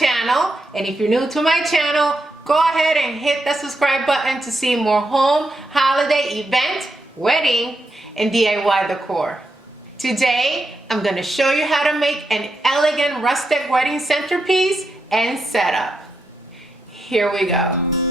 channel, and if you're new to my channel, go ahead and hit the subscribe button to see more home, holiday, event, wedding, and DIY decor. Today, I'm going to show you how to make an elegant rustic wedding centerpiece and setup. Here we go.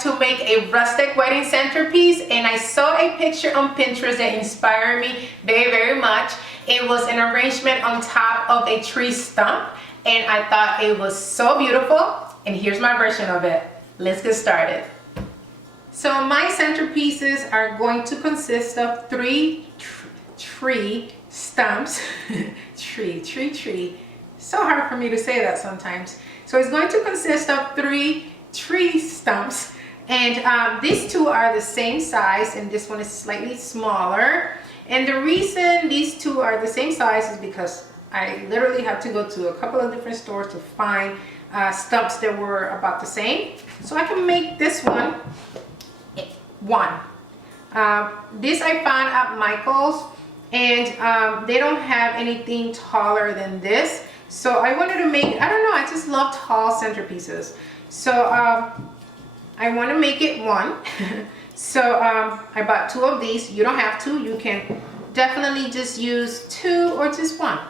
To make a rustic wedding centerpiece, and I saw a picture on Pinterest that inspired me very much. It was an arrangement on top of a tree stump, and I thought it was so beautiful, and here's my version of it. Let's get started. So my centerpieces are going to consist of three tree stumps. tree. So hard for me to say that sometimes. So it's going to consist of three tree stumps, and these two are the same size, and this one is slightly smaller. And the reason these two are the same size is because I literally had to go to a couple of different stores to find stumps that were about the same, so I can make this one. This I found at Michael's, and they don't have anything taller than this, so I wanted to make, I don't know, I just love tall centerpieces. So I want to make it one. So I bought two of these. You don't have to. You can definitely just use two or just one,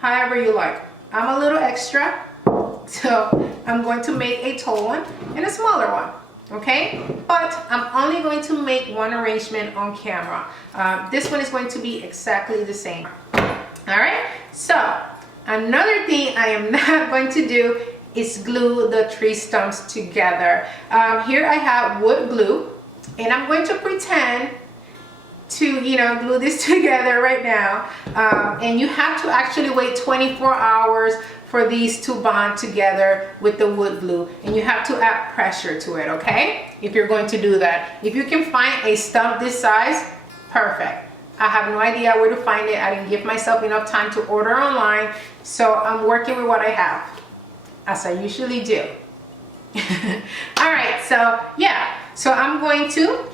however you like. I'm a little extra, so I'm going to make a tall one and a smaller one, okay? But I'm only going to make one arrangement on camera. This one is going to be exactly the same. All right, so another thing I am not going to do is glue the tree stumps together. Here I have wood glue, and I'm going to pretend to, glue this together right now. And you have to actually wait 24 hours for these to bond together with the wood glue, and you have to add pressure to it, okay? If you're going to do that. If you can find a stump this size, perfect. I have no idea where to find it. I didn't give myself enough time to order online, so I'm working with what I have, as I usually do. All right, so yeah, so I'm going to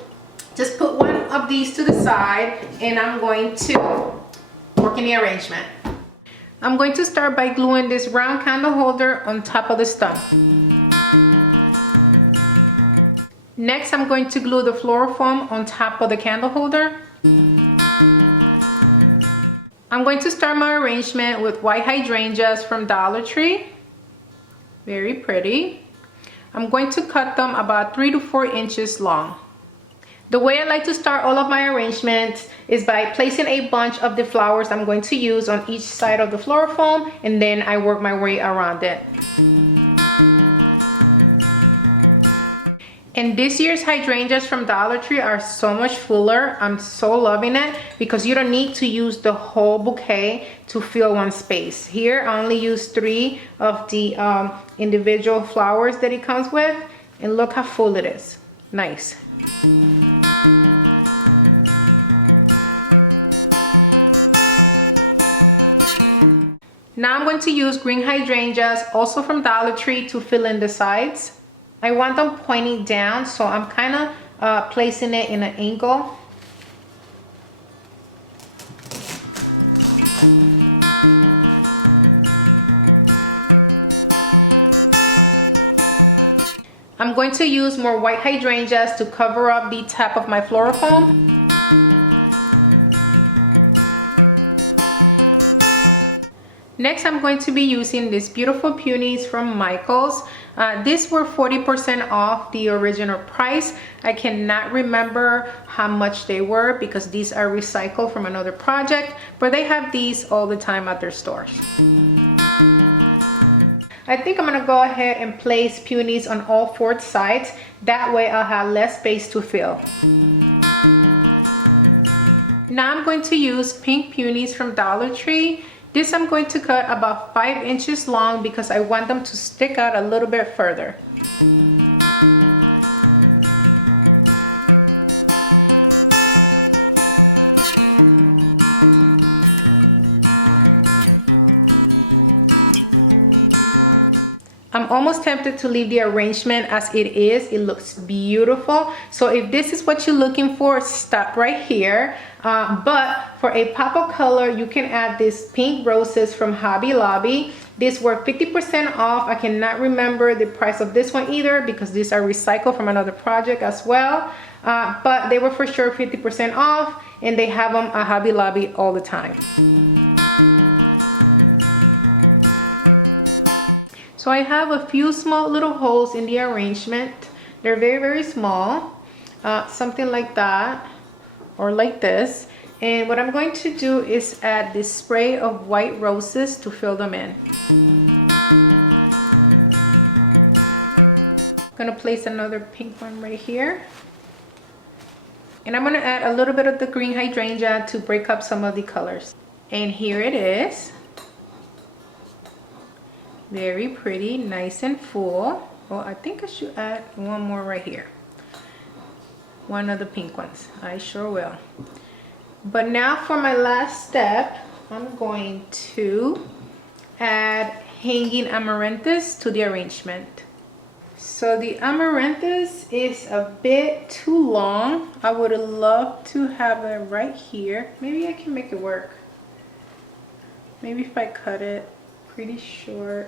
just put one of these to the side, and I'm going to work in the arrangement. I'm going to start by gluing this round candle holder on top of the stump. Next, I'm going to glue the floral foam on top of the candle holder. I'm going to start my arrangement with white hydrangeas from Dollar Tree. Very pretty. I'm going to cut them about 3 to 4 inches long. The way I like to start all of my arrangements is by placing a bunch of the flowers I'm going to use on each side of the floral foam, and then I work my way around it. And this year's hydrangeas from Dollar Tree are so much fuller. I'm so loving it because you don't need to use the whole bouquet to fill one space. Here I only use 3 of the individual flowers that it comes with, and look how full it is. Nice. Now I'm going to use green hydrangeas, also from Dollar Tree, to fill in the sides. I want them pointing down, so I'm kind of placing it in an angle. I'm going to use more white hydrangeas to cover up the top of my floral foam. Next, I'm going to be using these beautiful peonies from Michael's. These were 40% off the original price. I cannot remember how much they were because these are recycled from another project, but they have these all the time at their stores. I think I'm gonna go ahead and place peonies on all 4 sides. That way I'll have less space to fill. Now I'm going to use pink peonies from Dollar Tree. This I'm going to cut about 5 inches long because I want them to stick out a little bit further. tempted to leave the arrangement as it is. It looks beautiful. So if this is what you're looking for, stop right here. But for a pop of color, you can add these pink roses from Hobby Lobby. These were 50% off. I cannot remember the price of this one either because these are recycled from another project as well. But they were for sure 50% off, and they have them at Hobby Lobby all the time. So I have a few small little holes in the arrangement. They're very, very small. Something like that, or like this. And what I'm going to do is add this spray of white roses to fill them in. I'm gonna place another pink one right here. And I'm gonna add a little bit of the green hydrangea to break up some of the colors. And here it is. Very pretty, nice and full. Well, I think I should add one more right here. One of the pink ones, I sure will. But now for my last step, I'm going to add hanging amaranthus to the arrangement. So the amaranthus is a bit too long. I would love to have it right here. Maybe I can make it work. Maybe if I cut it pretty short.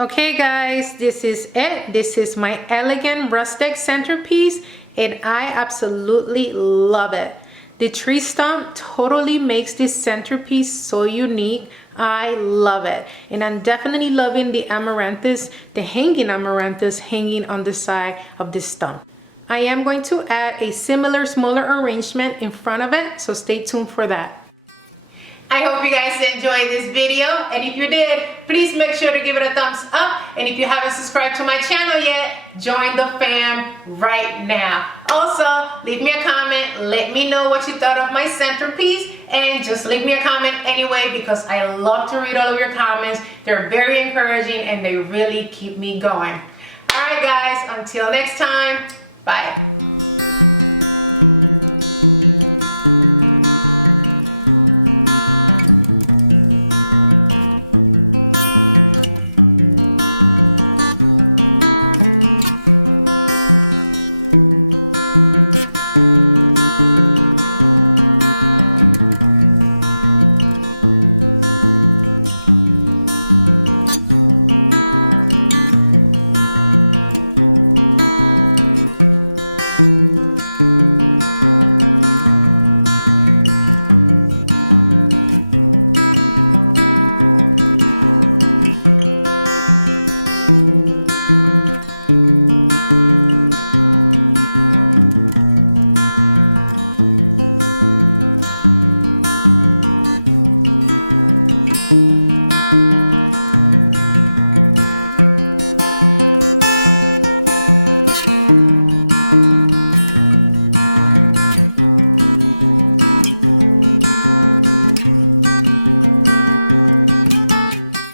Okay guys, this is it. This is my elegant rustic centerpiece, and I absolutely love it. The tree stump totally makes this centerpiece so unique. I love it, and I'm definitely loving the amaranthus, the hanging amaranthus hanging on the side of this stump. I am going to add a similar smaller arrangement in front of it, so stay tuned for that. I hope you guys enjoyed this video, and if you did, please make sure to give it a thumbs up, and if you haven't subscribed to my channel yet, join the fam right now. Also, leave me a comment, let me know what you thought of my centerpiece, and just leave me a comment anyway because I love to read all of your comments. They're very encouraging and they really keep me going. Alright guys, until next time, bye.